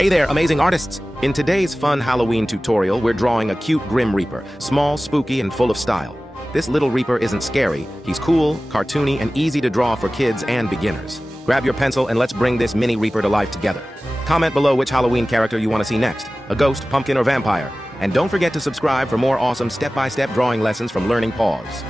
Hey there, amazing artists! In today's fun Halloween tutorial, we're drawing a cute Grim Reaper, small, spooky, and full of style. This little Reaper isn't scary, he's cool, cartoony, and easy to draw for kids and beginners. Grab your pencil and let's bring this mini Reaper to life together. Comment below which Halloween character you want to see next, a ghost, pumpkin, or vampire. And don't forget to subscribe for more awesome step-by-step drawing lessons from Learning Paws.